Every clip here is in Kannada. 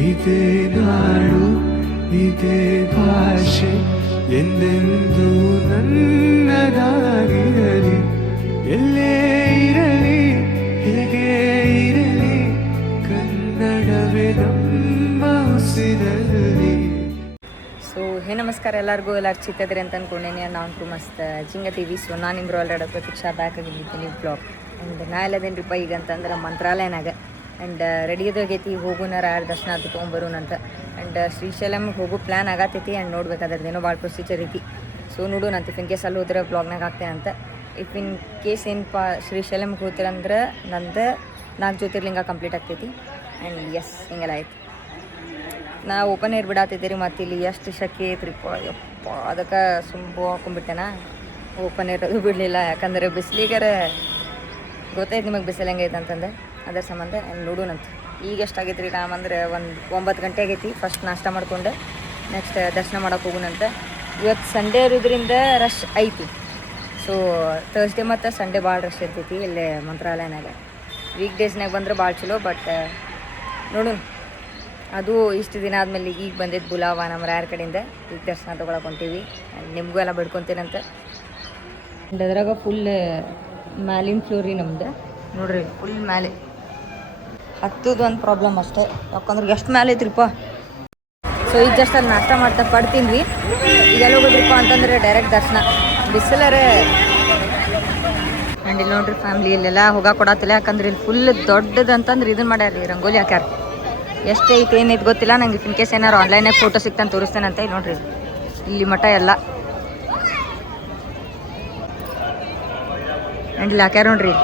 ಇದೇ ನಾಡು ಇದೇ ಭಾಷೆ ಎಂದೆಂದೂ ನನ್ನದಾಗಿರಲಿ. ಎಲ್ಲೇ ಇರಲಿ ಹೇಗೆ ಇರಲಿ ಕನ್ನಡವೇ ನಮ್ಮ ಉಸಿರಲ್ಲಿ. ಸೊ ನಮಸ್ಕಾರ ಎಲ್ಲರಿಗೂ. ಎಲ್ಲರೂ ಚಿತ್ತದ್ರಿ ಅಂತ ಅಂದ್ಕೊಂಡೇನೆ. ನಾವು ಮಸ್ತ್ ಜಿಂಗತೀವಿ. ಸೊ ನಾನು ನಿಮ್ರು ಆಲ್ರೆಡಿ ಪ್ರತೀಕ್ಷಾ ಬ್ಯಾಕ್ ಆಗಿದ್ದೀನಿ ಬ್ಲಾಗ್. ಆ್ಯಂಡ್ ನಾ ಎಲ್ಲದೇನ್ರಿಪ್ಪ ಈಗ ಅಂತಂದ್ರೆ ಮಂತ್ರಾಲಯನಾಗ. ಆ್ಯಂಡ್ ರೆಡಿ ಆಗೈತಿ ಹೋಗೋಣ ರಾಯರ ದರ್ಶನ ಅದು ತೊಗೊಂಬರೋಣಂತ. ಆ್ಯಂಡ್ ಶ್ರೀಶೈಲಮ್ಗೆ ಹೋಗೋ ಪ್ಲ್ಯಾನ್ ಆಗತ್ತೈತಿ. ಆ್ಯಂಡ್ ನೋಡ್ಬೇಕಾದ್ರದ್ದೇನೋ ಭಾಳ ಪ್ರೊಸೀಜರ್ ಐತಿ. ಸೊ ನೋಡೋಣಂತ. ಇಫ್ ಇನ್ ಕೇಸ್ ಅಲ್ಲಿ ಹೋದ್ರೆ ಬ್ಲಾಗ್ನಾಗ ಹಾಕ್ತೇನಂತ. ಇಫ್ ಇನ್ ಕೇಸ್ ಏನಪ್ಪ ಶ್ರೀಶೈಲಮ್ಗೆ ಹೋಗ್ತೀರಂದ್ರೆ ನಂದು 4 ಜ್ಯೋತಿರ್ಲಿಂಗ ಕಂಪ್ಲೀಟ್ ಆಗ್ತೈತಿ. ಆ್ಯಂಡ್ ಎಸ್ ಹಿಂಗೆಲ್ಲ ಆಯ್ತು. ನಾ ಓಪನ್ ಏರ್ ಬಿಡಾತಿದ್ದೀರಿ. ಮತ್ತು ಇಲ್ಲಿ ಎಷ್ಟು ಶೆಕೆ ಐತ್ರಿಪ್ಪ ಯಪ್ಪ. ಅದಕ್ಕೆ ಸುಂಬು ಹಾಕೊಂಡ್ಬಿಟ್ಟೆನಾ. ಓಪನ್ ಏರ್ ಅದು ಬಿಡಲಿಲ್ಲ. ಯಾಕಂದರೆ ಬಿಸಿಲಿಗಾರ ಗೊತ್ತೈತೆ ನಿಮಗೆ ಬಿಸಿಲು ಹೆಂಗೈತೆ ಅಂತಂದೆ. ಅದರ ಸಂಬಂಧ ನೋಡೋಣಂತ. ಈಗ ಎಷ್ಟಾಗೈತೆ ರೀ ಟೈಮ್ ಅಂದರೆ 9 ಗಂಟೆ ಆಗೈತಿ. ಫಸ್ಟ್ ನಾಷ್ಟ ಮಾಡ್ಕೊಂಡು ನೆಕ್ಸ್ಟ್ ದರ್ಶನ ಮಾಡೋಕೆ ಹೋಗೋಣಂತ. ಇವತ್ತು ಸಂಡೇ ಇರೋದ್ರಿಂದ ರಶ್ ಐತಿ. ಸೊ ಥರ್ಸ್ಡೇ ಮತ್ತು ಸಂಡೇ ಭಾಳ ರಶ್ ಇರ್ತೈತಿ ಇಲ್ಲೇ ಮಂತ್ರಾಲಯನಾಗ. ವೀಕ್ ಡೇಸ್ನಾಗ ಬಂದ್ರೆ ಭಾಳ ಚಲೋ. ಬಟ್ ನೋಡೋಣ. ಅದು ಇಷ್ಟು ದಿನ ಆದಮೇಲೆ ಈಗ ಬಂದಿದ್ದು ಬುಲಾವ ನಮ್ಮ ರಾಯರ ಕಡೆಯಿಂದ. ಈಗ ದರ್ಶನ ತೊಗೊಳಕ್ಕೆ ಹೊಂಟೀವಿ. ನಿಮಗೂ ಎಲ್ಲ ಬಿಡ್ಕೊತೀನಂತ. ಅದ್ರಾಗ ಫುಲ್ ಮ್ಯಾಲಿನ ಫ್ಲೋರ್ ರೀ ನಮ್ದು. ನೋಡ್ರಿ ಫುಲ್ ಮ್ಯಾಲೆ ಹತ್ತದು ಒಂದು ಪ್ರಾಬ್ಲಮ್ ಅಷ್ಟೇ. ಯಾಕಂದ್ರೆ ಎಷ್ಟು ಮ್ಯಾಲೆ ಐತ್ರಿಪ್ಪ. ಸೊ ಈಗ ಜಸ್ಟ್ ಅಲ್ಲಿ ನಾಷ್ಟ ಮಾಡ್ತಾ ಪಡ್ತೀನಿ ರೀ. ಈಗ ಎಲ್ಲ ಹೋಗೋದ್ರಿಪ್ಪ ಅಂತಂದ್ರೆ ಡೈರೆಕ್ಟ್ ದರ್ಶನ. ಬಿಸಿಲರೇ. ಆ್ಯಂಡ್ ಇಲ್ಲಿ ನೋಡ್ರಿ ಫ್ಯಾಮ್ಲಿ ಇಲ್ಲೆಲ್ಲ ಹೋಗಕ್ಕೆ ಕೊಡತ್ತಿಲ್ಲ. ಯಾಕಂದ್ರೆ ಇಲ್ಲಿ ಫುಲ್ ದೊಡ್ಡದಂತಂದ್ರೆ ಇದನ್ನು ಮಾಡ್ಯಾರ ರೀ, ರಂಗೋಲಿ ಹಾಕ್ಯಾರ. ಎಷ್ಟು ಐತೆ ಏನೈತೆ ಗೊತ್ತಿಲ್ಲ ನಂಗೆ. ಇನ್ ಕೇಸ್ ಏನಾರು ಆನ್ಲೈನಾಗ ಫೋಟೋ ಸಿಕ್ತಾನೆ ತೋರಿಸ್ತೇನಂತ. ಇಲ್ಲಿ ನೋಡ್ರಿ ಇಲ್ಲಿ ಮಠ ಎಲ್ಲ. ಆ್ಯಂಡ್ ಇಲ್ಲಿ ಹಾಕ್ಯಾರ ನೋಡ್ರಿ,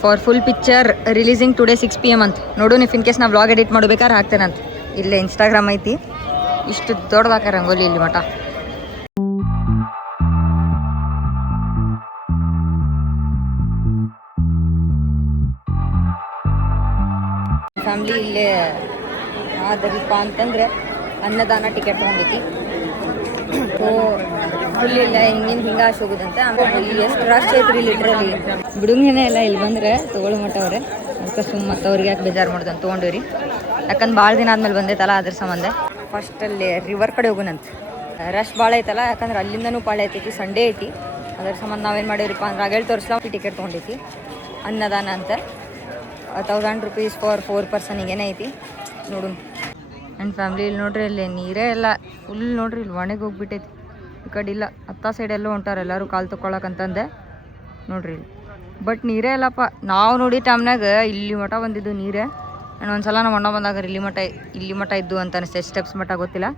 for full picture releasing today 6 PM ಅಂತ. ನೋಡೋಣ ಇಫ್ ಇನ್ ಕೇಸ್ ನಾ ವ್ಲಾಗ್ ಎಡಿಟ್ ಮಾಡ್ಬೇಕಾದ್ರೆ ಹಾಕ್ತೇನಂತ. ಇಲ್ಲೇ ಇನ್ಸ್ಟಾಗ್ರಾಮ್ ಐತಿ. ಇಷ್ಟು ದೊಡ್ಡದು ಹಾಕ್ಯಾರ ರಂಗೋಲಿ ಇಲ್ಲಿ ಮಠ. ಫ್ಯಾಮ್ಲಿ ಇಲ್ಲೇ ಆದರಿಪ್ಪ ಅಂತಂದರೆ ಅನ್ನದಾನ ಟಿಕೆಟ್ ತೊಗೊಂಡೈತಿ. ಸೊ ಫುಲ್ ಇಲ್ಲ ಹಿಂಗಿಂದ ಹಿಂಗೆ ಆಶೆ ಹೋಗೋದಂತೆ. ಆಮೇಲೆ ಇಲ್ಲಿ ಎಷ್ಟು ರಶ್ ಐತ್ರಿ ಲಿಟ್ರಲಿ. ಬಿಡುಗೇನೆ ಎಲ್ಲ ಇಲ್ಲಿ ಬಂದರೆ ತೊಗೊಳ್ಳೋ ಮಟ್ಟವ್ರೆ. ಅದಕ್ಕೆ ಮತ್ತು ಅವ್ರಿಗೆ ಯಾಕೆ ಬೇಜಾರು ಮಾಡ್ದಂತ ತೊಗೊಂಡಿವ್ರಿ. ಯಾಕಂದ್ರೆ ಭಾಳ ದಿನ ಆದ್ಮೇಲೆ ಬಂದೈತಲ್ಲ ಅದ್ರ ಸಂಬಂಧ. ಫಸ್ಟ್ ಅಲ್ಲಿ ರಿವರ್ ಕಡೆ ಹೋಗೋಣಂತ. ರಶ್ ಭಾಳ ಐತಲ್ಲ. ಯಾಕಂದ್ರೆ ಅಲ್ಲಿಂದನೂ ಪಾಳೆ ಐತೈತಿ. ಸಂಡೇ ಐತಿ. ಅದ್ರ ಸಂಬಂಧ ನಾವೇನು ಮಾಡಿವ್ರಿಪ್ಪ ಅಂದ್ರೆ ಆಗೇಳಿ ತೋರಿಸ್ಲಾ ಟಿಕೆಟ್ ತೊಗೊಂಡೈತಿ. ಅನ್ನದಾನ ಅಂತ 1000 rupees ಫಾರ್ 4 person ಹಿಂಗೇನೆ ಐತಿ. ನೋಡು. ಆ್ಯಂಡ್ ಫ್ಯಾಮ್ಲಿ ಇಲ್ಲಿ ನೋಡ್ರಿ ಅಲ್ಲಿ ನೀರೇ ಎಲ್ಲ ಫುಲ್ ನೋಡ್ರಿ. ಇಲ್ಲಿ ಒಣಗಿ ಹೋಗ್ಬಿಟ್ಟೈತಿ. ಈ ಕಡೆ ಇಲ್ಲ. ಹತ್ತ ಸೈಡ್ ಎಲ್ಲೋ ಹೊಂಟಾರ ಎಲ್ಲರೂ ಕಾಲು ತೊಗೊಳಕಂತಂದೆ ನೋಡ್ರಿ. ಬಟ್ ನೀರೇ ಇಲ್ಲಪ್ಪ. ನಾವು ನೋಡಿ ಟೈಮ್ನಾಗ ಇಲ್ಲಿ ಮಠ ಬಂದಿದ್ದು ನೀರೇ. ಆ್ಯಂಡ್ ಒಂದು ಸಲ ನಮ್ಮ ಅಣ್ಣ ಬಂದಾಗ ಇಲ್ಲಿ ಮಠ ಇದ್ದು ಅಂತ ಅನಿಸ್ತೈತೆ. ಸ್ಟೆಪ್ಸ್ ಮಠ ಗೊತ್ತಿಲ್ಲ.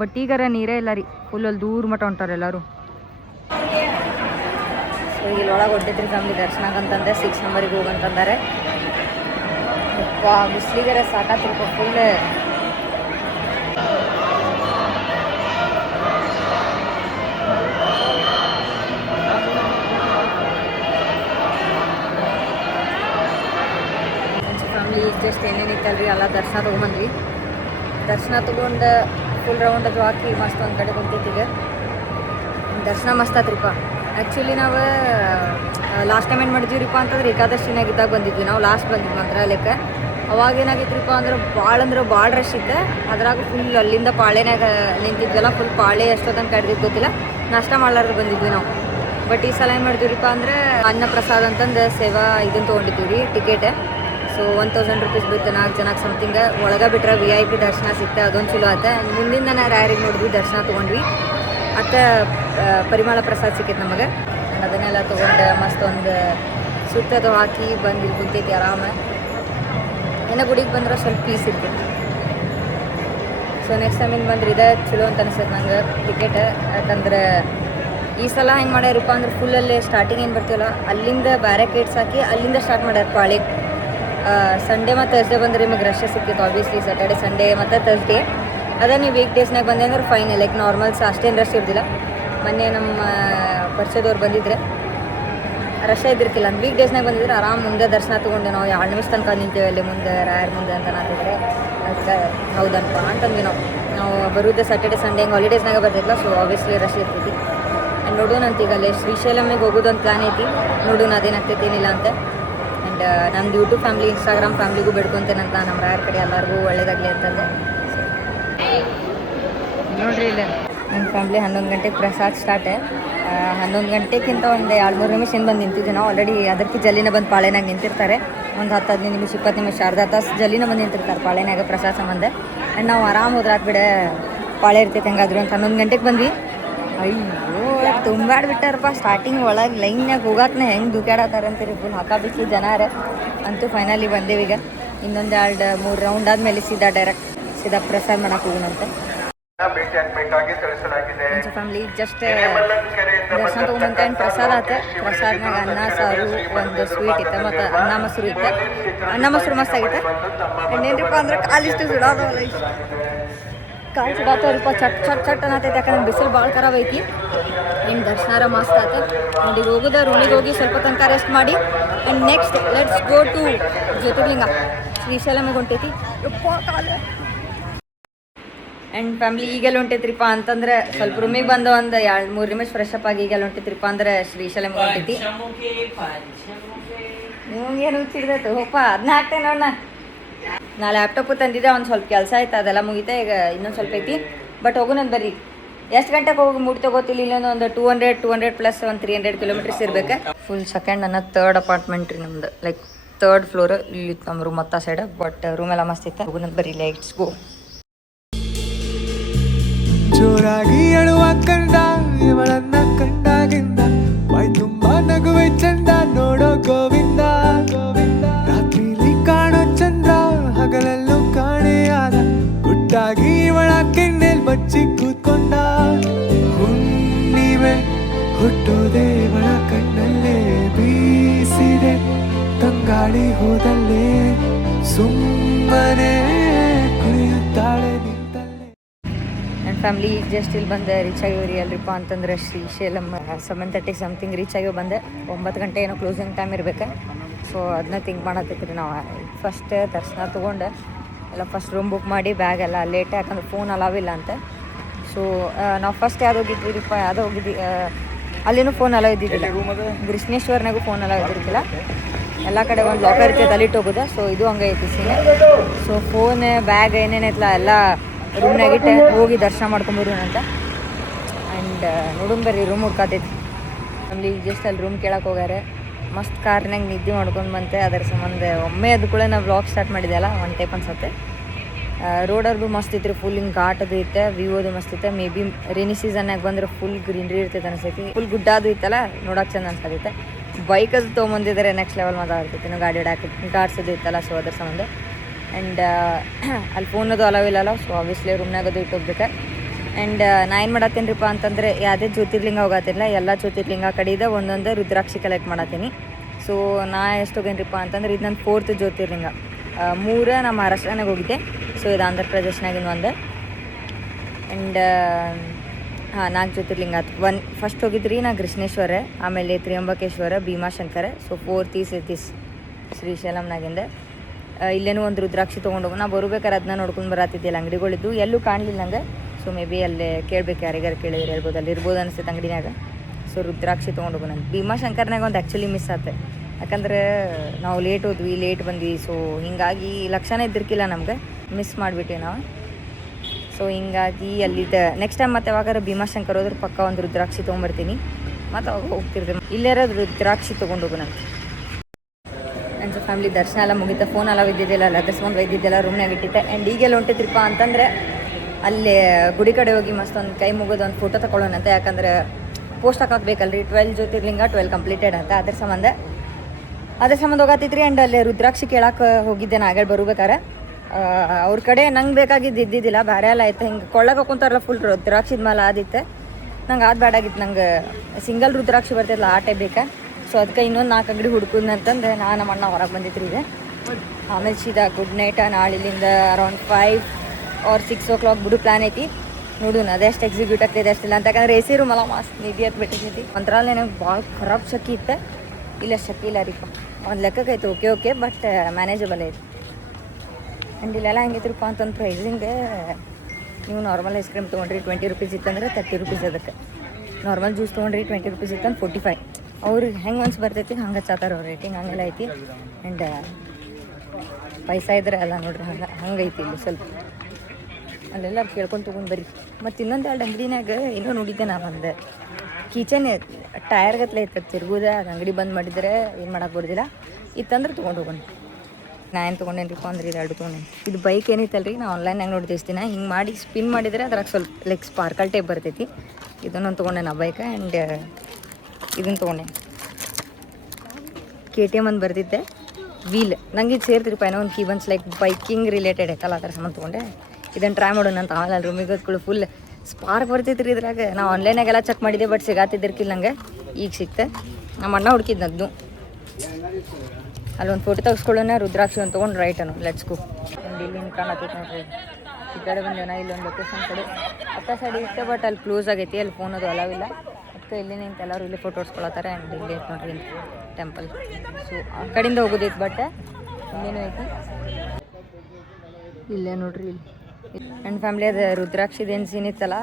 ಬಟ್ ಈಗಾರ ನೀರೇ ಇಲ್ಲ ರೀ. ಫುಲ್ ಅಲ್ಲಿ ದೂರ ಮಠ ಹೊಂಟಾರ ಎಲ್ಲರೂ. ಸೊ ಇಲ್ಲಿ ಒಳಗೆ ಹೊಟ್ಟಿದ್ರಿ ಫ್ಯಾಮ್ಲಿ ದರ್ಶನಕ್ಕಂತಂದೆ 6 ನಂಬರಿಗೆ ಹೋಗಂತಂದಾರೆ. ಬಿಸಿಲಿಗಾರ ಸಾಕಾತಿರ್ಪ ಫುಲ್. ಫ್ಯಾಮ್ಲಿ ಜಸ್ಟ್ ಏನೇನಿತ್ತಲ್ರಿ ಎಲ್ಲ ದರ್ಶನ ತೊಗೊಂಬಂದ್ವಿ. ದರ್ಶನ ತೊಗೊಂಡು ಫುಲ್ ರೌಂಡ್ ಅದು ಹಾಕಿ ಮಸ್ತ್ ಒಂದು ಕಡೆ ಕುಂತೈತಿ. ಈಗ ದರ್ಶನ ಮಸ್ತ್ ಆತ್ರಿಪ್ಪ. ಆ್ಯಕ್ಚುಲಿ ನಾವು ಲಾಸ್ಟ್ ಟೈಮ್ ಏನು ಮಾಡಿದ್ವಿರಿಪ್ಪ ಅಂತಂದ್ರೆ ಏಕಾದಶಿನಾಗಿದ್ದಾಗ ಬಂದಿದ್ವಿ ನಾವು. ಲಾಸ್ಟ್ ಬಂದಿದ್ವಿ ಮಂತ್ರಾಲಯಕ್ಕೆ. ಅವಾಗ ಏನಾಗಿತ್ರಿಪ್ಪ ಅಂದ್ರೆ ಭಾಳ ರಶ್ ಇತ್ತು. ಅದ್ರಾಗ ಫುಲ್ ಅಲ್ಲಿಂದ ಪಾಳೆನಾಗ ನಿಂತಿದ್ವಲ್ಲ. ಫುಲ್ ಪಾಳೆ ಎಷ್ಟೊತ್ತಂಗೆ ಕಡ್ದಿದ್ದು ಗೊತ್ತಿಲ್ಲ. ನಾಷ್ಟ ಮಾಡ್ಲಾರ್ದು ಬಂದಿದ್ವಿ ನಾವು. ಬಟ್ ಈ ಸಲ ಏನು ಮಾಡಿದ್ವಿರಿಪ್ಪ ಅಂದ್ರೆ ಅನ್ನ ಪ್ರಸಾದ ಅಂತಂದು ಸೇವಾ ಇದನ್ನು ತೊಗೊಂಡಿದ್ವಿ ರೀ ಟಿಕೆಟ್. ಸೊ 1000 rupees ಬಿತ್ತು 4 ಜನಕ್ಕೆ ಸಮಥಿಂಗ್. ಒಳಗೆ ಬಿಟ್ರೆ VIP ದರ್ಶನ ಸಿಕ್ತೆ. ಅದೊಂದು ಚಲೋ ಆಯ್ತು. ಮುಂದಿನ ರಾಯರಿಗೆ ನೋಡಿದ್ವಿ, ದರ್ಶನ ತೊಗೊಂಡ್ವಿ. ಅತ್ತ ಪರಿಮಳ ಪ್ರಸಾದ ಸಿಕ್ಕೈತೆ ನಮಗೆ. ಅದನ್ನೆಲ್ಲ ತೊಗೊಂಡು ಮಸ್ತ್ ಒಂದು ಸುತ್ತದು ಹಾಕಿ ಬಂದು ಇಲ್ಲಿ ಕುಂತೈತಿ ಆರಾಮ. ಏನೋ ಗುಡಿಗೆ ಬಂದ್ರೆ ಸ್ವಲ್ಪ ಪೀಸ್ ಇರ್ತೈತಿ. ಸೊ ನೆಕ್ಸ್ಟ್ ಟೈಮ್ ಇನ್ನು ಬಂದ್ರೆ ಇದೇ ಚಲೋ ಅಂತ ಅನಿಸ್ತೈತೆ ನಂಗೆ ಟಿಕೆಟ್. ಯಾಕಂದ್ರೆ ಈ ಸಲ ಹೆಂಗೆ ಮಾಡ್ಯಾರಪ್ಪ ಅಂದ್ರೆ ಫುಲ್ಲಲ್ಲೇ ಸ್ಟಾರ್ಟಿಂಗ್ ಏನು ಬರ್ತೀವಲ್ಲ ಅಲ್ಲಿಂದ ಬ್ಯಾರಿಕೇಡ್ಸ್ ಹಾಕಿ ಅಲ್ಲಿಂದ ಸ್ಟಾರ್ಟ್ ಮಾಡ್ಯಾರ ಪಾಳಿ. ಸಂಡೇ ಮತ್ತು ಥರ್ಸ್ಡೇ ಬಂದರೆ ನಿಮಗೆ ರಶ್ ಸಿಕ್ಕಿತ್ತು ಆಬ್ವಿಯಸ್ಲಿ. ಸ್ಯಾಟರ್ಡೆ ಸಂಡೇ ಮತ್ತು ಥರ್ಸ್ಡೇ. ಅದೇ ನೀವು ವೀಕ್ ಡೇಸ್ನಾಗ ಬಂದೆ ಅಂದ್ರೆ ಫೈನ್. ಲೈಕ್ ನಾರ್ಮಲ್ಸ್ ಅಷ್ಟೇನು ರಶ್ ಇರ್ದಿಲ್ಲ. ಮೊನ್ನೆ ನಮ್ಮ ಪರಿಚಯದವ್ರು ಬಂದಿದ್ರೆ ರಶ್ ಇದ್ದಿರ್ಕಿಲ್ಲ. ಅಂತ ವೀಕ್ ಡೇಸ್ನಾಗ ಬಂದಿದ್ರೆ ಆರಾಮ್ ಮುಂದೆ ದರ್ಶನ ತೊಗೊಂಡು ನಾವು 2 ನಿಮಿಷ ತನಕ ನಿಂತೇವೆ ಅಲ್ಲಿ ಮುಂದೆ ರಾಯರ ಮುಂದೆ ಅಂತ ನಾತಿದ್ರೆ. ಅದಕ್ಕೆ ಹೌದನಪ್ಪ ಅಂತಂದ್ವಿ ನಾವು ಬರೋದೇ ಸ್ಯಾಟರ್ಡೆ ಸಂಡೇ ಹಿಂಗೆ ಹಾಲಿಡೇಸ್ನಾಗ ಬರ್ತಿದ್ಲ. ಸೊ ಆಬ್ವಿಯಸ್ಲಿ ರಶ್ ಇರ್ತೈತಿ. ನೋಡೋಣ ಅಂತ ಈಗ ಅಲ್ಲಿ ಶ್ರೀಶೈಲಮ್ಮಿಗೆ ಹೋಗೋದೊಂದು ಪ್ಲ್ಯಾನ್ ಐತಿ. ನೋಡೋಣ ಅದೇನಾಗ್ತೈತಿ ಏನಿಲ್ಲ ಅಂತ. ಆ್ಯಂಡ್ ನಮ್ದು ಯೂಟ್ಯೂಬ್ ಫ್ಯಾಮ್ಲಿ ಇನ್ಸ್ಟಾಗ್ರಾಮ್ ಫ್ಯಾಮ್ಲಿಗೂ ಬಿಡ್ಕೊತೇನಂತ ನಮ್ಮ ರಾಯರ ಕಡೆ ಎಲ್ಲರಿಗೂ ಒಳ್ಳೇದಾಗಲಿ ಅಂತಂದೆ. ನೋಡ್ರಿ ಇಲ್ಲ ನನ್ನ ಫ್ಯಾಮ್ಲಿ 11 ಗಂಟೆಗೆ ಪ್ರಸಾದ್ ಸ್ಟಾರ್ಟ್. 11 ಗಂಟೆಗಿಂತ ಒಂದು 2-3 ನಿಮಿಷ ಹಿಂದೆ ಬಂದು ನಿಂತಿದ್ದೆ ನಾವು. ಆಲ್ರೆಡಿ ಅದಕ್ಕೆ ಜಲ್ಲಿನ ಬಂದು ಪಾಳೆನಾಗ ನಿಂತಿರ್ತಾರೆ. ಒಂದು 10-15 ನಿಮಿಷ 20 ನಿಮಿಷ ಅರ್ಧ ತಾಸು ಜಲ್ಲಿನ ಬಂದು ನಿಂತಿರ್ತಾರೆ ಪಾಳೆನಾಗ ಪ್ರಸಾದ ಸಂಬಂಧ. ಆ್ಯಂಡ್ ನಾವು ಆರಾಮ್ ಹೋದ್ರಾತ್ ಬಿಡ ಪಾಳೆ ಇರ್ತೈತೆ ಹೆಂಗಾದ್ರು ಅಂತ 11 ಗಂಟೆಗೆ ಬಂದ್ವಿ. ಅಯ್ಯೋ ತುಂಬಾಡ್ಬಿಟ್ಟಾರಪ್ಪ. ಸ್ಟಾರ್ಟಿಂಗ್ ಒಳಗೆ ಲೈನ್ನಾಗ ಹೋಗಾಕನೇ ಹೆಂಗೆ ದುಕಾಡತ್ತಾರ ಅಂತೀರಿ, ಫುಲ್ ಹಾಕಾಬಿಕ್ಕಿ ಜನ ಅಂತೂ ಫೈನಲಿ ಬಂದೇವೀಗ. ಇನ್ನೊಂದು 2-3 ರೌಂಡ್ ಆದಮೇಲೆ ಸೀದಾ ಪ್ರಸಾದ ಮಾಡಕ್ಕೆ ಹೋಗೋಣಂತೆ. ಫ್ಯಾಮ್ಲಿ ಜಸ್ಟ್ ದರ್ಶನ ತೊಗೊಂಬಂತ ಆ್ಯಂಡ್ ಪ್ರಸಾದ ಆಯ್ತು. ಪ್ರಸಾದ್ನಾಗ ಅನ್ನ ಸಾರು ಒಂದು ಸ್ವೀಟ್ ಇತ್ತು ಮತ್ತು ಅನ್ನ ಮೊಸರು ಇತ್ತು. ಅನ್ನ ಮೊಸರು ಮಸ್ತ್ ಆಗಿತ್ತು. ಆ್ಯಂಡ್ ಏನ್ರಿಪ್ಪ ಅಂದ್ರೆ ಕಾಲಿಷ್ಟು ಸುಡೋದವಲ್ಲ, ಇಷ್ಟು ಕಾಲು ಸುಡಾತವ್ರಿಪ್ಪ. ಚಟ್ ಅನ್ನತೈತೆ, ಯಾಕಂದ್ರೆ ಬಿಸಿಲು ಭಾಳ ಖರಾಬ್ ಐತಿ. ಆ್ಯಂಡ್ ದರ್ಶನಾರ ಮಸ್ತ್ ಆಯ್ತು. ಆ್ಯಂಡ್ ಈಗ ಹೋಗೋದ ರೂಮಿಗೆ ಹೋಗಿ ಸ್ವಲ್ಪ ತನಕ ರೆಸ್ಟ್ ಮಾಡಿ and next let's go to Jyotirlinga. ಶ್ರೀಶೈಲಮಿಗೆ ಹೊಂಟೈತಿ ಯಪ್ಪ ಕಾಲು. ಆ್ಯಂಡ್ ಫ್ಯಾಮ್ಲಿ ಈಗೆಲ್ಲ ಹೊಂಟೈತ್ರಿಪ್ಪ ಅಂತಂದ್ರೆ ಸ್ವಲ್ಪ ರೂಮಿಗೆ ಬಂದು ಒಂದು 2-3 ನಿಮಿಷ ಫ್ರೆಶ್ ಅಪ್ ಆಗಿ ಈಗೆಲ್ಲ ಹೊಂಟೈತ್ರಿಪ್ಪ ಅಂದ್ರೆ ಶ್ರೀಶೈಲಮಿಗೆ ಹೊಂಟೈತಿ. ನಿಮ್ಗೇನು ಹುಚ್ಚಿಡ್ದೈತು ಹೋಪ, ಅದನ್ನ ಹಾಕ್ತೇನೆ ನೋಡೋಣ. ನಾ ಲ್ಯಾಪ್ಟಾಪು ತಂದಿದ್ದೆ, ಒಂದು ಸ್ವಲ್ಪ ಕೆಲಸ ಆಯ್ತು, ಅದೆಲ್ಲ ಮುಗಿತಾ. ಈಗ ಇನ್ನೊಂದು ಸ್ವಲ್ಪ ಐತಿ, ಬಟ್ ಹೋಗೋಣ ಬರ್ರಿ. ಎಷ್ಟು ಗಂಟೆಗೆ ಹೋಗಿ ಮುಟ್ಟಿ ತಗೋತಿಲ್ಲ. ಇಲ್ಲೊಂದು 200 ಪ್ಲಸ್ ಒಂದು 300 ಕಿಲೋಮೀಟರ್ಸ್ ಇರ್ಬೇಕು. ಫುಲ್ ಸೆಕೆಂಡ್ ಅನ್ನೋ 3rd ಅಪಾರ್ಟ್ಮೆಂಟ್ ರೀ ನಮ್ದು, ಲೈಕ್ 3rd ಫ್ಲೋರ್. ಇಲ್ಲಿ ನಮ್ಮ ರೂಮ್ ಮತ್ತ ಸೈಡ್, ಬಟ್ ರೂಮ್ ಎಲ್ಲ ಮಸ್ತ್ ಇತ್ತು. ಹೋಗೋಣ ಬರ್ರಿ, ಲೈಟ್ಸ್ ಗೋ. ಜೋರಾಗಿ ಅಳುವ ಕಂಡ ಇವಳನ್ನ ಕಂಡಾಗಿಂದ ಬಾಯ್ ತುಂಬಾ ನಗುವೆ ಚಂದ ನೋಡೋ ಗೋವಿಂದ. ರಾತ್ರಿಲಿ ಕಾಣೋ ಚಂದ್ರ ಹಗಲಲ್ಲೂ ಕಾಣೆಯಾದ, ಗುಟ್ಟಾಗಿ ಇವಳ ಕೆನ್ನೆಲ್ ಬಚ್ಚಿ ಕೂತ್ಕೊಂಡ. ಹುಣ್ಣಿಮೆ ಹುಟ್ಟೋದೆ ಇವಳ ಕಣ್ಣಲ್ಲೇ, ಬೀಸಿದೆ ತಂಗಾಳಿ ಹೋದಲ್ಲೇ, ಸುಮ್ಮನೆ ಕುಣಿಯುತ್ತಾಳೆ ನಿಂತಲ್ಲೇ. ನನ್ನ ಫ್ಯಾಮ್ಲಿ ಈಗ ಜಸ್ಟ್ ಇಲ್ಲಿ ಬಂದೆ, ರೀಚ್ ಆಗಿವ್ರಿ. ಅಲ್ರಿಪ್ಪ ಅಂತಂದ್ರೆ ಶ್ರೀಶೈಲಂ 7:30 ಸಮಥಿಂಗ್ ರೀಚ್ ಆಗಿವ್ ಬಂದೆ. 9 ಗಂಟೆ ಏನೋ ಕ್ಲೋಸಿಂಗ್ ಟೈಮ್ ಇರ್ಬೇಕು. ಸೊ ಅದನ್ನ ಥಿಂಕ್ ಮಾಡತ್ತೈತ್ರಿ ನಾವು. ಫಸ್ಟ್ ದರ್ಶನ ತೊಗೊಂಡು ಎಲ್ಲ ಫಸ್ಟ್ ರೂಮ್ ಬುಕ್ ಮಾಡಿ ಬ್ಯಾಗ್ ಎಲ್ಲ ಲೇಟ್, ಯಾಕಂದ್ರೆ ಫೋನ್ ಅಲಾವಿಲ್ಲ ಅಂತ. ಸೊ ನಾವು ಫಸ್ಟ್ ಯಾವ್ದು ಹೋಗಿದ್ವಿರಿಪ್ಪ, ಅಲ್ಲಿನೂ ಫೋನ್ ಅಲಾವ್ ಇದ್ದಿದ್ದಿಲ್ಲ. ಕೃಷ್ಣೇಶ್ವರ್ನಾಗೂ ಫೋನ್ ಅಲಾವ್ ಇದ್ದಿರ್ತಿಲ್ಲ. ಎಲ್ಲ ಕಡೆ ಒಂದು ಲಾಕರ್ ಇರ್ತೈತೆ, ಅಲ್ಲಿಟ್ಟು ಹೋಗೋದು. ಸೊ ಇದು ಹಂಗೆ ಐತಿ ಸೀನೆ. ಸೊ ಫೋನ್ ಬ್ಯಾಗ್ ಏನೇನೈತಲ್ಲ ಎಲ್ಲ ರೂಮ್ನಾಗಿಟ್ಟೆ ಹೋಗಿ ದರ್ಶನ ಮಾಡ್ಕೊಂಬರೋಣ ಅಂತ. ಆ್ಯಂಡ್ ನೋಡೋಣ ಬರ್ರಿ, ರೂಮ್ ಹುಡ್ಕಾತೈತಿ. ಅಲ್ಲಿ ಜಸ್ಟ್ ಅಲ್ಲಿ ರೂಮ್ ಕೇಳಕ್ಕೆ ಹೋಗ್ಯಾರೆ. ಮಸ್ತ್ ಕಾರ್ನಾಗ ನಿದ್ದೆ ಮಾಡ್ಕೊಂಡು ಬಂತೆ. ಅದರ ಸಂಬಂಧ ಒಮ್ಮೆ ಅದು ಕೂಡ ನಾವು ವ್ಲಾಗ್ ಸ್ಟಾರ್ಟ್ ಮಾಡಿದೆಯಲ್ಲ ಒಂದು ಟೈಪ್ ಅನ್ಸುತ್ತೆ. ರೋಡರ್ದು ಮಸ್ತ್ ಇತ್ತು ರೀ, ಫುಲ್ ಹಿಂಗೆ ಘಾಟದು ಇತ್ತು, ವ್ಯೂ ಅದು ಮಸ್ತ್ ಇತ್ತು. ಮೇ ಬಿ ರೇನಿ ಸೀಸನ್ನಾಗ ಬಂದ್ರೆ ಫುಲ್ ಗ್ರೀನ್ರಿ ಇರ್ತೈತೆ ಅನಿಸ್ತೈತಿ. ಫುಲ್ ಗುಡ್ಡ ಅದು ಇತ್ತಲ್ಲ, ನೋಡೋಕೆ ಚಂದ ಅನ್ಸತೈತೆ. ಬೈಕ್ ಅದು ತೊಗೊಂಬಂದಿದ್ದಾರೆ, ನೆಕ್ಸ್ಟ್ ಲೆವೆಲ್ ಮಾತಾಡ್ತೈತಿ. ನಾವು ಗಾಡಿ ಗಾಡ್ಸೋದು ಇತ್ತಲ್ಲ, ಸೊ ಅದ್ರ ಸಂಬಂಧ. ಆ್ಯಂಡ್ ಅಲ್ಲಿ ಫೋನ್ ಅದು ಅಲಾವ್ ಇಲ್ಲಲ್ಲ, ಸೊ ಆಬ್ವಿಯಸ್ಲಿ ರೂಮ್ನಾಗ ಅದು ಇಟ್ಟು ಹೋಗ್ಬೇಕು. ಆ್ಯಂಡ್ ನಾ ಏನು ಮಾಡತ್ತೀನಿರಿಪ್ಪ ಅಂತಂದರೆ, ಯಾವುದೇ ಜ್ಯೋತಿರ್ಲಿಂಗ ಹೋಗತ್ತಿಲ್ಲ, ಎಲ್ಲ ಜ್ಯೋತಿರ್ಲಿಂಗ ಕಡೆಯಿಂದ ಒಂದೊಂದು ರುದ್ರಾಕ್ಷಿ ಕಲೆಕ್ಟ್ ಮಾಡತ್ತೀನಿ. ಸೊ ನಾ ಎಷ್ಟು ಹೋಗೇನಿರಿಪ್ಪ ಅಂತಂದ್ರೆ ಇದು ನನ್ನ 4th ಜ್ಯೋತಿರ್ಲಿಂಗ. 3 ನಾ ಮಹಾರಾಷ್ಟ್ರನಾಗ ಹೋಗಿದ್ದೆ. ಸೊ ಇದು ಆಂಧ್ರ ಪ್ರದೇಶನಾಗಿನ ಒಂದು. ಆ್ಯಂಡ್ 4 ಜ್ಯೋತಿರ್ಲಿಂಗ ಆಯ್ತು. ಫಸ್ಟ್ ಹೋಗಿದ್ರಿ ನಾ ಕೃಷ್ಣೇಶ್ವರ, ಆಮೇಲೆ Trimbakeshwar, Bhimashankar. So 4th is ಶ್ರೀಶೈಲಂನಾಗಿಂದ. ಇಲ್ಲೇನೂ ಒಂದು ರುದ್ರಾಕ್ಷಿ ತೊಗೊಂಡೋಗು. ನಾ ಬರ್ಬೇಕಾರೆ ಅದನ್ನ ನೋಡ್ಕೊಂಡು ಬರತ್ತಿದ್ದಿಲ್ಲ, ಅಂಗಡಿಗಳಿದ್ದು ಎಲ್ಲೂ ಕಾಣಲಿಲ್ಲ ನಂಗೆ. ಸೊ ಮೇ ಬಿ ಅಲ್ಲೇ ಕೇಳ್ಬೇಕು, ಯಾರಿಗಾರು ಕೇಳಿದ್ರೆ ಹೇಳ್ಬೋದು, ಅಲ್ಲಿ ಇರ್ಬೋದು ಅನಿಸ್ತೈತೆ ಅಂಗಡಿನಾಗ. ಸೊ ರುದ್ರಾಕ್ಷಿ ತೊಗೊಂಡೋಗು. ನಂಗೆ ಭೀಮಾಶಂಕರ್ನಾಗ ಒಂದು ಆ್ಯಕ್ಚುಲಿ ಮಿಸ್ ಆಯ್ತು, ಯಾಕಂದ್ರೆ ನಾವು ಲೇಟ್ ಹೋದ್ವಿ, ಲೇಟ್ ಬಂದ್ವಿ. ಸೊ ಹಿಂಗಾಗಿ ಲಕ್ಷಣ ಇದ್ದಿರ್ಕಿಲ್ಲ ನಮ್ಗೆ, ಮಿಸ್ ಮಾಡಿಬಿಟ್ವಿ ನಾವು. ಸೊ ಹಿಂಗಾಗಿ ಅಲ್ಲಿದ್ದ ನೆಕ್ಸ್ಟ್ ಟೈಮ್ ಮತ್ತೆ ಯಾವಾಗಾರ ಭೀಮಾಶಂಕರ್ ಹೋದ್ರೆ ಪಕ್ಕ ಒಂದು ರುದ್ರಾಕ್ಷಿ ತೊಗೊಂಬರ್ತೀನಿ, ಮತ್ತು ಅವಾಗ ಹೋಗ್ತಿರ್ತೀನಿ. ಇಲ್ಲೇರೋದು ರುದ್ರಾಕ್ಷಿ ತೊಗೊಂಡೋಗು ನಂಗೆ. ನನ್ನ ಫ್ಯಾಮ್ಲಿ ದರ್ಶನ ಎಲ್ಲ ಮುಗಿತಾ, ಫೋನ್ ಎಲ್ಲ ಇದ್ದಿದ್ದಿಲ್ಲ, ಲಗಸ್ಕೊಂಡು ಒಯ್ದಿದ್ದೆಲ್ಲ ರೂಮ್ನಾಗ ಇಟ್ಟಿದ್ದೆ. ಆ್ಯಂಡ್ ಈಗೆಲ್ಲ ಹೊಂಟಿದ್ರಿಪ್ಪ ಅಂತಂದರೆ ಅಲ್ಲಿ ಗುಡಿ ಕಡೆ ಹೋಗಿ ಮಸ್ತ್ ಒಂದು ಕೈ ಮುಗಿದು ಒಂದು ಫೋಟೋ ತಗೊಳ್ಳೋಣ ಅಂತ. ಯಾಕಂದ್ರೆ ಪೋಸ್ಟ್ ಹಾಕಬೇಕಲ್ರಿ, 12 ಜ್ಯೋತಿರ್ಲಿಂಗ 12 ಕಂಪ್ಲೀಟೆಡ್ ಅಂತ. ಅದ್ರ ಸಂಬಂಧ ಹೋಗತ್ತಿದ್ರಿ. ಆ್ಯಂಡ್ ಅಲ್ಲಿ ರುದ್ರಾಕ್ಷಿ ಕೇಳಕ್ಕೆ ಹೋಗಿದ್ದೆ ನಾ ಆಗೇಳಿ ಬರ್ಬೇಕಾರೆ. ಅವ್ರ ಕಡೆ ನಂಗೆ ಬೇಕಾಗಿದ್ದು ಇದ್ದಿದ್ದಿಲ್ಲ, ಬೇರೆ ಎಲ್ಲ ಆಯ್ತು. ಹಿಂಗೆ ಕೊಳ್ಳಕ್ಕೆ ಹಾಕೊಂತಾರಲ್ಲ ಫುಲ್ ರುದ್ರಾಕ್ಷಿದ ಮೇಲೆ ಆದಿತ್ತು. ನಂಗೆ ಅದು ಬೇಡಾಗಿತ್ತು, ನಂಗೆ ಸಿಂಗಲ್ ರುದ್ರಾಕ್ಷಿ ಬರ್ತಿಲ್ಲ, ಆ ಟೈಪ್ ಬೇಕಾ. ಸೊ ಅದಕ್ಕೆ ಇನ್ನೊಂದು 4 ಅಂಗಡಿ ಹುಡ್ಕುದು ಅಂತಂದು ನಮ್ಮ ಅಣ್ಣ ಹೊರಗೆ ಬಂದಿದ್ರಿ ಇದೆ. ಆಮೇಲೆ ಸೀದಾ ಗುಡ್ ನೈಟ. ನಾಳಿಲಿಂದ ಅರೌಂಡ್ 5 or 6 o'clock ಬಿಡು ಪ್ಲ್ಯಾನ್ ಐತಿ. ನೋಡೋಣ ಅದೆಷ್ಟು ಎಕ್ಸಿಕ್ಯೂಟ್ ಆಗ್ತೈತೆ ಅಷ್ಟಿಲ್ಲ ಅಂತ. ಯಾಕಂದ್ರೆ AC ರೂಮ್ ಎಲ್ಲ ಮಸ್ತ್ ನಿಧಿ ಹತ್ತು ಬಿಟ್ಟಿರ್ತೈತಿ. ಮಂತ್ರಾಲಯ ನನಗೆ ಭಾಳ ಖರಾಬ್ ಶಕ್ಕಿ ಇತ್ತು, ಇಲ್ಲ ಶಕ್ಕಿ ಇಲ್ಲ ರೀಪ್ಪ, ಒಂದು ಲೆಕ್ಕಕ್ಕೆ ಐತೆ, ಓಕೆ ಬಟ್ ಮ್ಯಾನೇಜಬಲ್ ಐತಿ. ಆ್ಯಂಡ್ ಇಲ್ಲೆಲ್ಲ ಹೆಂಗೈತಿರಪ್ಪ ಅಂತಂದು ಪ್ರೈಸಿಂಗ್, ನೀವು ನಾರ್ಮಲ್ ಐಸ್ ಕ್ರೀಮ್ ತೊಗೊಂಡ್ರಿ 20 ರೂಪೀಸ್ ಇತ್ತಂದ್ರೆ 30 ರೂಪೀಸ್. ಅದಕ್ಕೆ ನಾರ್ಮಲ್ ಜ್ಯೂಸ್ ತೊಗೊಂಡ್ರಿ 20 ರೂಪೀಸ್ ಇತ್ತಂದ್ರೆ 45. ಅವ್ರಿಗೆ ಹೆಂಗೆ ಮನ್ಸು ಬರ್ತೈತಿ ಹಂಗೆ ಹಚ್ಚಾತಾರ ಅವ್ರ ರೇಟಿಂಗ್ ಹಂಗೆಲ್ಲ ಐತಿ. ಆ್ಯಂಡ್ ಪೈಸಾ ಇದ್ರೆ ಅಲ್ಲ ನೋಡ್ರಿ ಹಂಗೈತಿ ಇಲ್ಲಿ ಸ್ವಲ್ಪ ಅಲ್ಲೆಲ್ಲ ಕೇಳ್ಕೊಂಡು ತೊಗೊಂಡು ಬರ್ರಿ. ಮತ್ತು ಇನ್ನೊಂದು ಎರಡು ಅಂಗಡಿನಾಗ ಏನೋ ನೋಡಿದ್ದೆ ನಾ ಒಂದು ಕಿಚನ್ ಟಯರ್ ಗತ್ಲೆ ಇರ್ತದೆ ತಿರ್ಗುದ. ಅದು ಅಂಗಡಿ ಬಂದ್ ಮಾಡಿದ್ರೆ ಏನು ಮಾಡಕ್ಕೆ ಬರೋದಿಲ್ಲ. ಇತ್ತಂದ್ರೆ ತೊಗೊಂಡು ಹೋಗೋಣ. ನಾ ಏನು ತೊಗೊಂಡೇನ್ರಿಪ್ಪ ಅಂದ್ರೆ ಇದು ಎರಡು ತೊಗೊಂಡೇನಿ. ಇದು ಬೈಕ್ ಏನೈತಲ್ಲ ರೀ, ನಾ ಆನ್ಲೈನಾಗ ನೋಡಿದ್ದಿಸ್ತೀನಿ. ಹಿಂಗೆ ಮಾಡಿ ಸ್ಪಿನ್ ಮಾಡಿದರೆ ಅದ್ರಾಗ ಸ್ವಲ್ಪ ಲೈಕ್ ಸ್ಪಾರ್ಕಲ್ ಟೈಪ್ ಬರ್ತೈತಿ. ಇದನ್ನೊಂದು ತೊಗೊಂಡೆ ನಾ ಬೈಕ್. ಆ್ಯಂಡ್ ಇದನ್ನು ತೊಗೊಂಡೆ KTM ಅಂತ ಬರ್ತಿದ್ದೆ ವೀಲ್. ನಂಗೆ ಇದು ಸೇರ್ತಿರಿಪ್ಪ ಏನೋ ಒಂದು key buns like biking related ಐತಲ್ಲ ಆ ಥರ ಸಾಮಾನು ತೊಗೊಂಡೆ. ಇದನ್ನು ಟ್ರೈ ಮಾಡೋಣ ಅಂತ ಆಮೇಲೆ ರೂಮಿಗೆ ಹೋದ್ಕೊಳ್ಳು ಫುಲ್ ಸ್ಪಾರ್ಕ್ ಬರ್ತೈತೆ ರೀ ಇದ್ರಾಗ. ನಾವು ಆನ್ಲೈನಾಗೆಲ್ಲ ಚೆಕ್ ಮಾಡಿದ್ದೆ ಬಟ್ ಸಿಗಾತಿದ್ದಿರ್ಕಿಲ್ಲ ನಂಗೆ. ಈಗ ಸಿಕ್ತೆ. ನಮ್ಮ ಅಣ್ಣ ಹುಡುಕಿದ್ನದ್ದು. ಅಲ್ಲೊಂದು ಫೋಟೋ ತೆಗೆಸ್ಕೊಳ್ಳೋಣ. ರುದ್ರಾಕ್ಷಿ ಒಂದು ತೊಗೊಂಡು ರೈಟ್ ಅನ್ನು ಲೆಟ್ಸ್ ಗೋ. ಒಂದು ಇಲ್ಲಿ ಕಾಣತ್ತೈತೆ ನೋಡ್ರಿ. ಈ ಕಡೆ ಬಂದೇನ ಇಲ್ಲೊಂದು ಲೊಕೇಶನ್ ಕಡೆ ಅತ್ತ ಸೈಡ್ ಇರುತ್ತೆ ಬಟ್ ಅಲ್ಲಿ ಕ್ಲೋಸ್ ಆಗೈತಿ. ಅಲ್ಲಿ ಫೋನ್ ಅದು ಅಲಾವಿಲ್ಲ. ಅದಕ್ಕೆ ಇಲ್ಲಿ ನಿಂತು ಎಲ್ಲರೂ ಇಲ್ಲಿ ಫೋಟೋ ಹೊಡ್ಸ್ಕೊಳತ್ತಾರೆ. ಆ್ಯಂಡ್ ಇಲ್ಲಿ ಐತೆ ನೋಡ್ರಿ ಟೆಂಪಲ್. ಸೊ ಆ ಕಡೆಯಿಂದ ಹೋಗೋದೈತೆ ಬಟ್ ಇನ್ನೇನು ಐತಿ ಇಲ್ಲೇ ನೋಡ್ರಿ. ಇಲ್ಲಿ ನನ್ನ ಫ್ಯಾಮ್ಲಿ ಅದು ರುದ್ರಾಕ್ಷಿದೇನು ಸೀನ್ ಇತ್ತಲ್ಲ,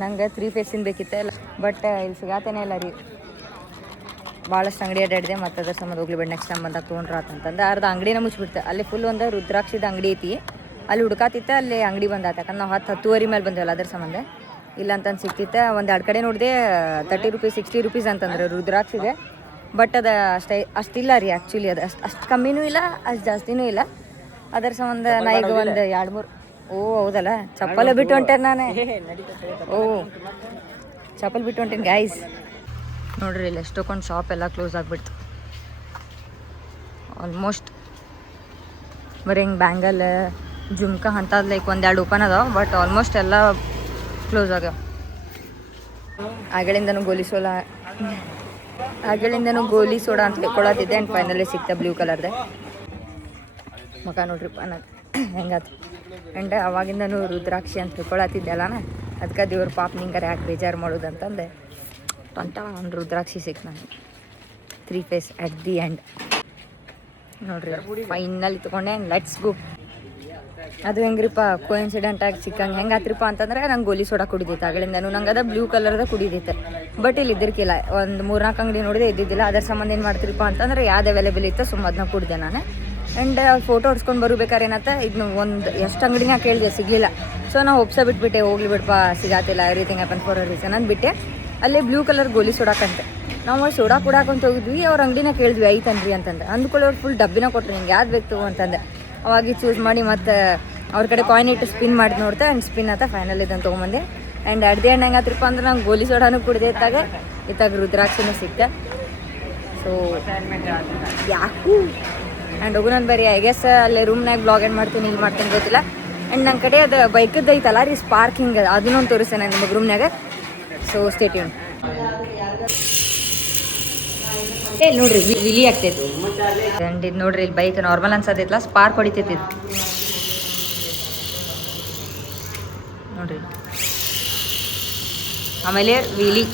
ನಂಗೆ 3 ಫೇಸಿನ ಬೇಕಿತ್ತು ಇಲ್ಲ ಬಟ್ ಇಲ್ಲಿ ಸಿಗಾತೇನೆ ಇಲ್ಲ ರೀ. ಭಾಳಷ್ಟು ಅಂಗಡಿ ಅಡ್ಡಾಡಿದೆ ಮತ್ತು ಅದ್ರ ಸಂಬಂಧ ಹೋಗ್ಲಿ ಬಿಟ್ಟು ನೆಕ್ಸ್ಟ್ ಟೈಮ್ ಬಂದಾಗ ತೊಗೊಂಡ್ರ ಅಂತಂದು ಅರ್ಧ ಅಂಗಡಿನ ಮುಚ್ಚಿಬಿಡ್ತೆ. ಅಲ್ಲಿ ಫುಲ್ ಒಂದು ರುದ್ರಾಕ್ಷಿದ ಅಂಗಡಿ ಐತಿ. ಅಲ್ಲಿ ಹುಡ್ಕಾತಿತ್ತೆ, ಅಲ್ಲಿ ಅಂಗಡಿ ಬಂದಾತ. ಯಾಕಂದ್ರೆ ನಾವು 10-10:30 ಮೇಲೆ ಬಂದೇವಲ್ಲ ಅದ್ರ ಸಂಬಂಧ ಇಲ್ಲ ಅಂತಂದು ಸಿಕ್ತಿತ್ತು. ಒಂದು 2 ಕಡೆ ನೋಡಿದೆ 30 ರೂಪೀಸ್ 60 ರೂಪೀಸ್ ಅಂತಂದ್ರೆ ರುದ್ರಾಕ್ಷಿಗೆ. ಬಟ್ ಅದು ಅಷ್ಟಿಲ್ಲ ರೀ ಆ್ಯಕ್ಚುಲಿ. ಅದು ಅಷ್ಟು ಕಮ್ಮಿನೂ ಇಲ್ಲ ಅಷ್ಟು ಜಾಸ್ತಿನೂ ಇಲ್ಲ. ಅದರ ಸಂಬಂಧ ನಾ ಈಗ ಒಂದು 2-3 ಓ ಹೌದಲ್ಲ ಚಪ್ಪಲ ಬಿಟ್ಟು ಹೊಂಟೇನೆ ನಾನು. ಓ ಚಪ್ಪಲ್ ಬಿಟ್ಟು ಹೊಂಟೇನಿ ಗೈಸ್. ನೋಡ್ರಿ ಇಲ್ಲಿ ಎಷ್ಟೊಂದು ಶಾಪ್ ಎಲ್ಲ ಕ್ಲೋಸ್ ಆಗಿಬಿಡ್ತು ಆಲ್ಮೋಸ್ಟ್. ಬರೀ ಹಿಂಗೆ ಬ್ಯಾಂಗಲ್ ಜುಮ್ಕ ಅಂಥದ್ದು ಲೈಕ್ 1-2 ಓಪನ್ ಅದಾವ ಬಟ್ ಆಲ್ಮೋಸ್ಟ್ ಎಲ್ಲ ಕ್ಲೋಸ್ ಆಗ್ಯಾವ. ಆಗಳಿಂದನೂ ಗೋಲಿ ಸೋಡಾ ಅಂತ ಕೊಡತ್ತಿದ್ದೆ. ಆ್ಯಂಡ್ ಫೈನಲಿ ಸಿಕ್ತ ಬ್ಲೂ ಕಲರ್ದೆ ಮಗ ನೋಡ್ರಿಪ್ಪ ನಾನು ಹೆಂಗಾತು. ಆ್ಯಂಡ್ ಅವಾಗಿಂದನೂ ರುದ್ರಾಕ್ಷಿ ಅಂತ ತಿಳ್ಕೊಳತ್ತಿದ್ದೆ ಅಲ್ಲಣ್ಣ. ಅದಕ್ಕೆ ದೇವ್ರ ಪಾಪ ನಿಂಗಾರೆ ಯಾಕೆ ಬೇಜಾರು ಮಾಡೋದಂತಂದೆ ಒಂದು ರುದ್ರಾಕ್ಷಿ ಸಿಕ್ತು ನನಗೆ 3 ಫೇಸ್ ಅಟ್ ದಿ ಎಂಡ್. ನೋಡ್ರಿ ಫೈನಲಿ ತೊಗೊಂಡೆ. And let's go. ಅದು ಹೆಂಗ್ರಿಪ್ಪ ಕೋಇನ್ಸಿಡೆಂಟಾಗಿ ಸಿಕ್ಕಂಗೆ ಹೆಂಗೆ ಆತ್ರಿಪ್ಪ ಅಂತಂದ್ರೆ ನಂಗೆ ಗೋಲಿ ಸೋಡಾ ಕುಡಿದೈತೆ ಆಗಳಿಂದನೂ. ನಂಗೆ ಅದು ಬ್ಲೂ ಕಲರ್ದ ಕುಡಿದೈತೆ ಬಟ್ ಇಲ್ಲಿ ಇದ್ದಿರ್ಕಿಲ್ಲ. ಒಂದು 3-4 ಅಂಗಡಿ ನೋಡಿದೆ ಇದ್ದಿದ್ದಿಲ್ಲ. ಅದರ ಸಂಬಂಧ ಏನು ಮಾಡ್ತಿರಪ್ಪ ಅಂತಂದ್ರೆ ಯಾವ್ದು ಅವೈಲೇಬಲ್ ಇತ್ತು ಸುಮ್ಮ ಅದನ್ನ ಕುಡಿದೆ ನಾನು. ಆ್ಯಂಡ್ ಫೋಟೋ ಹೊಡ್ಸ್ಕೊಂಡು ಬರಬೇಕಾರೆ ಏನತ್ತ ಇದನ್ನ ಒಂದು ಎಷ್ಟು ಅಂಗಡಿನ ಕೇಳಿದೆ ಸಿಗಲಿಲ್ಲ. ಸೊ ನಾವು ಬಿಟ್ಬಿಟ್ಟೆ ಹೋಗ್ಲಿ ಬಿಡಪ್ಪ ಸಿಗಾತಿಲ್ಲ everything happen for a reason ಅಂದ್ಬಿಟ್ಟೆ. ಅಲ್ಲೇ ಬ್ಲೂ ಕಲರ್ ಗೋಲಿ ಸೋಡಾಕಂತೆ ನಾವು ಸೋಡಾ ಕುಡಾಕೊಂತ ಹೋಗಿದ್ವಿ. ಅವ್ರ ಅಂಗಡಿನ ಕೇಳಿದ್ವಿ ಐತನ್ರಿ ಅಂತಂದೆ. ಅಂದ್ಕೊಳ್ಳಿ ಅವ್ರು ಫುಲ್ ಡಬ್ಬಿನ ಕೊಟ್ಟರು ನಿಂಗೆ ಯಾವ್ದು ಬೇಕು ಅಂತಂದೆ. ಅವಾಗಿ ಚೂಸ್ ಮಾಡಿ ಮತ್ತು ಅವ್ರ ಕಡೆ ಕಾಯಿನ್ ಇಟ್ಟು ಸ್ಪಿನ್ ಮಾಡಿ ನೋಡ್ತೆ. ಆ್ಯಂಡ್ ಸ್ಪಿನ್ ಆತ ಫೈನಲ್ ಇದನ್ನು ತೊಗೊಂಬಂದೆ. ಆ್ಯಂಡ್ ಅಡ್ದೆ ಹಣ್ಣು ಹೆಂಗಾತ್ರಪ್ಪ ಅಂದ್ರೆ ನಂಗೆ ಗೋಲಿ ಸೋಡಾನು ಕುಡಿದೆ ಇತ್ತಾಗ ರುದ್ರಾಕ್ಷಿನೂ ಸಿಕ್ತೆ. ಸೊ ಯಾಕೂ ಆ್ಯಂಡ್ ಹೋಗು ನಾನು ಬರೀ ಐ ಗೆಸ್ ಅಲ್ಲೇ ರೂಮ್ನಾಗ ಬ್ಲಾಗ್ ಏನು ಮಾಡ್ತೀನಿ ಇಲ್ಲಿ ಮಾಡ್ತೀನಿ ಗೊತ್ತಿಲ್ಲ. ಆ್ಯಂಡ್ ನನ್ನ ಕಡೆ ಅದು ಬೈಕದ್ದು ಐತಲ್ಲ ರೀ ಸ್ಪಾರ್ಕಿಂಗ್ ಅದನ್ನೊಂದು ತೋರಿಸ್ತೇನೆ ನಾನು ನಿಮಗೆ ರೂಮ್ನಾಗ. So stay tune. ನೋಡ್ರಿ ವಿಲಿ ಆಗ್ತೈತಿ. ಆ್ಯಂಡ್ ಇದು ನೋಡ್ರಿ ಇಲ್ಲಿ ಬೈಕ್ ನಾರ್ಮಲ್ ಅನ್ಸತೈತಲ್ಲ ಸ್ಪಾರ್ಕ್ ಹೊಡಿತೈತಿ ಇದು ನೋಡ್ರಿ. ಆಮೇಲೆ ವಿಲಿ